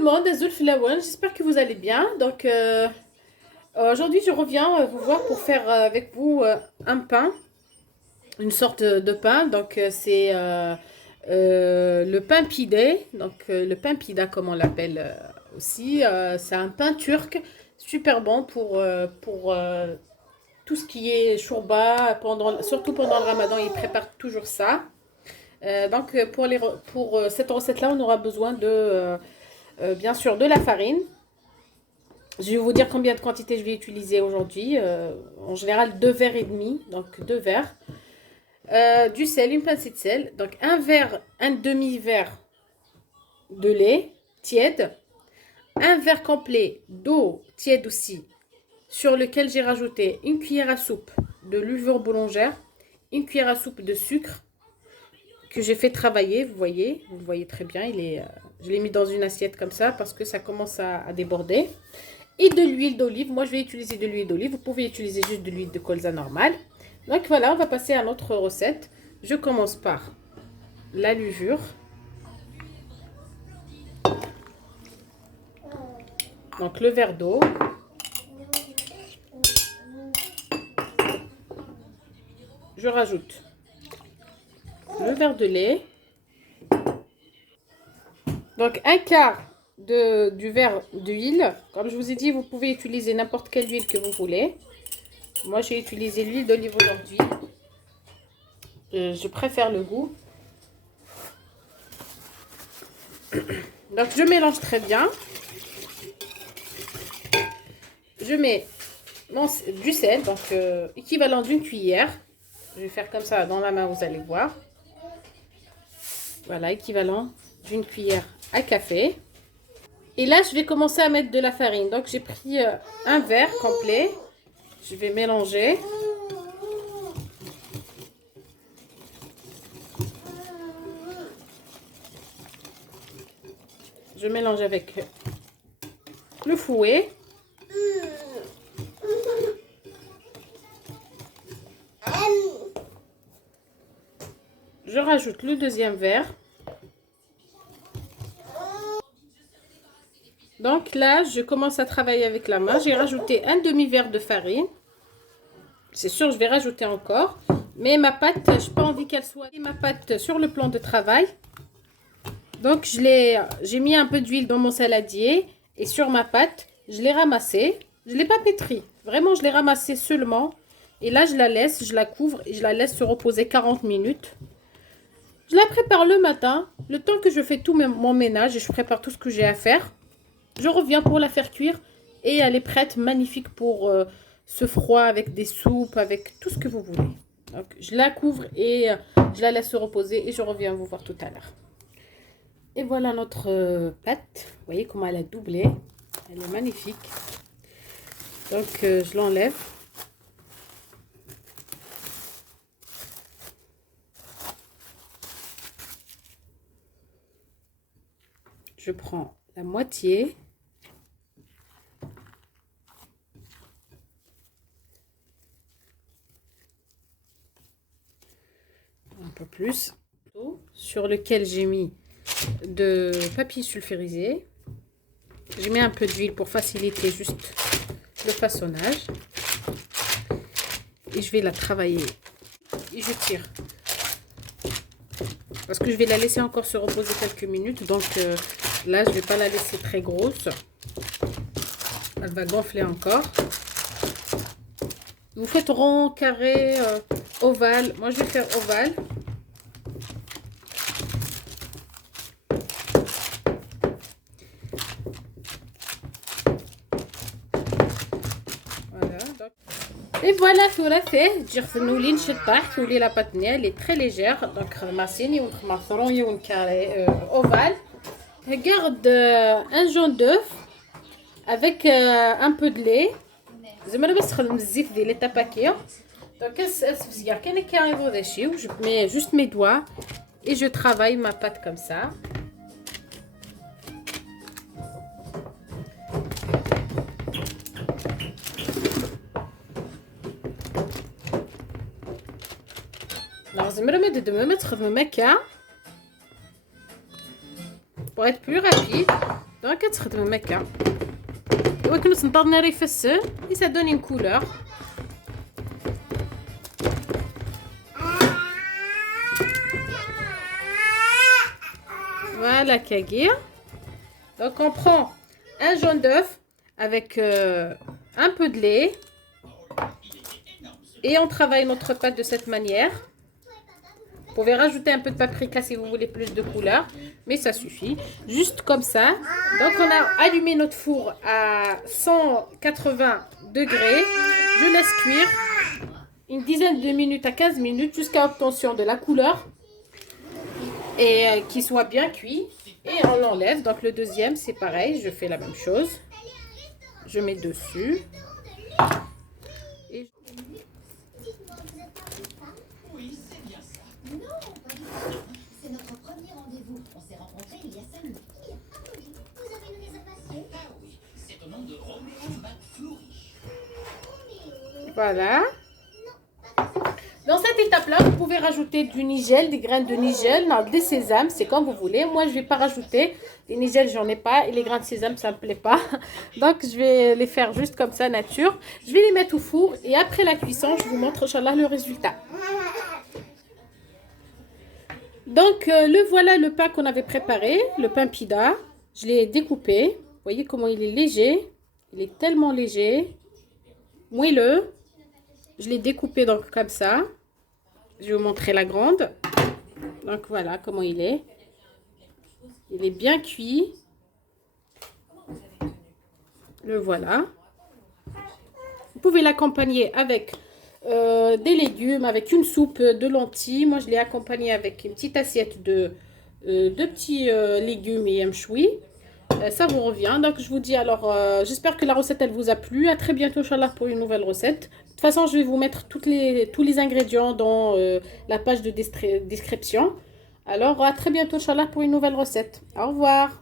le monde, Azul Flawan, j'espère que vous allez bien. Donc aujourd'hui je reviens vous voir pour faire avec vous un pain, une sorte de pain. Donc c'est le pain pidé, donc le pain pida comme on l'appelle aussi. C'est un pain turc, super bon pour tout ce qui est chourba, surtout pendant le ramadan, ils préparent toujours ça. Donc pour cette recette-là, on aura besoin de bien sûr de la farine. Je vais vous dire combien de quantité je vais utiliser aujourd'hui. En général, 2 verres et demi, donc 2 verres. Du sel, une pincée de sel. Donc un verre, un demi-verre de lait tiède. Un verre complet d'eau tiède aussi, sur lequel j'ai rajouté une cuillère à soupe de levure boulangère, une cuillère à soupe de sucre que j'ai fait travailler, vous le voyez très bien, je l'ai mis dans une assiette comme ça parce que ça commence à déborder. Et de l'huile d'olive, moi je vais utiliser de l'huile d'olive, vous pouvez utiliser juste de l'huile de colza normale. Donc voilà, on va passer à notre recette. Je commence par la levure. Donc le verre d'eau. Je rajoute le verre de lait. Donc un quart du verre d'huile. Comme je vous ai dit, vous pouvez utiliser n'importe quelle huile que vous voulez. Moi j'ai utilisé l'huile d'olive aujourd'hui. Je préfère le goût. Donc je mélange très bien. Je mets du sel, donc équivalent d'une cuillère. Je vais faire comme ça dans la main, vous allez voir. Voilà, équivalent d'une cuillère à café. Et là, je vais commencer à mettre de la farine. Donc, j'ai pris un verre complet. Je vais mélanger. Je mélange avec le fouet. Je rajoute le deuxième verre. Donc là, je commence à travailler avec la main. J'ai rajouté un demi-verre de farine. C'est sûr, je vais rajouter encore. Mais ma pâte, je n'ai pas envie qu'elle soit ma pâte sur le plan de travail. Donc j'ai mis un peu d'huile dans mon saladier. Et sur ma pâte, je l'ai ramassée. Je ne l'ai pas pétrie. Vraiment, je l'ai ramassée seulement. Et là, je la laisse, je la couvre et je la laisse se reposer 40 minutes. Je la prépare le matin. Le temps que je fais tout mon ménage et je prépare tout ce que j'ai à faire. Je reviens pour la faire cuire et elle est prête, magnifique pour ce froid avec des soupes, avec tout ce que vous voulez. Donc, je la couvre et je la laisse se reposer et je reviens vous voir tout à l'heure. Et voilà notre pâte. Vous voyez comment elle a doublé. Elle est magnifique. Donc, je l'enlève. Je prends la moitié. Un peu plus. Sur lequel j'ai mis de papier sulfurisé. J'ai mis un peu d'huile pour faciliter juste le façonnage. Et je vais la travailler. Et je tire. Parce que je vais la laisser encore se reposer quelques minutes. Donc là, je ne vais pas la laisser très grosse. Elle va gonfler encore. Vous faites rond, carré, ovale. Moi, je vais faire ovale. Et voilà, tout l'a fait. Nous la pâte, elle est très légère. Donc, ramassez-ni ou ramassez-ni ou carré ovale. Regarde un jaune d'œuf avec un peu de lait. Je vais mettre le tapakia. Donc, je mets juste mes doigts et je travaille ma pâte comme ça. Alors, je vais mettre pour être plus rapide. Donc, كتخدم هكا. ولكن نضطر يفسر et ça donne une couleur. Voilà, Kagir. Donc, on prend un jaune d'œuf avec un peu de lait. Et on travaille notre pâte de cette manière. Vous pouvez rajouter un peu de paprika si vous voulez plus de couleur. Mais ça suffit. Juste comme ça. Donc, on a allumé notre four à 180 degrés. Je laisse cuire une dizaine de minutes à 15 minutes jusqu'à obtention de la couleur. Et qu'il soit bien cuit. Et on l'enlève. Donc, le deuxième, c'est pareil. Je fais la même chose. Je mets dessus. Et... Oui, c'est bien ça. Non, pas du tout. C'est notre premier rendez-vous. On s'est rencontrés il y a 5 minutes. Ah oui, vous avez une réservation? Ah oui, c'est au nom de Roméo McFlurry. Voilà. Dans cette étape-là, vous pouvez rajouter du nigel, des graines de nigel, non, des sésames, c'est comme vous voulez. Moi, je ne vais pas rajouter. Les nigel, j'en ai pas. Et les grains de sésame, ça ne me plaît pas. Donc, je vais les faire juste comme ça, nature. Je vais les mettre au four. Et après la cuisson, je vous montre, Inch'Allah, le résultat. Donc, le voilà le pain qu'on avait préparé, le pain pida. Je l'ai découpé. Vous voyez comment il est léger. Il est tellement léger. Moelleux. Je l'ai découpé donc comme ça. Je vais vous montrer la grande. Donc voilà comment il est. Il est bien cuit. Le voilà. Vous pouvez l'accompagner avec des légumes, avec une soupe de lentilles. Moi, je l'ai accompagné avec une petite assiette de petits légumes et un choui. Ça vous revient. Donc, je vous dis alors, j'espère que la recette, elle vous a plu. À très bientôt, Inch'Allah, pour une nouvelle recette. De toute façon, je vais vous mettre tous les ingrédients dans la page de description. Alors, à très bientôt, Inch'Allah, pour une nouvelle recette. Au revoir.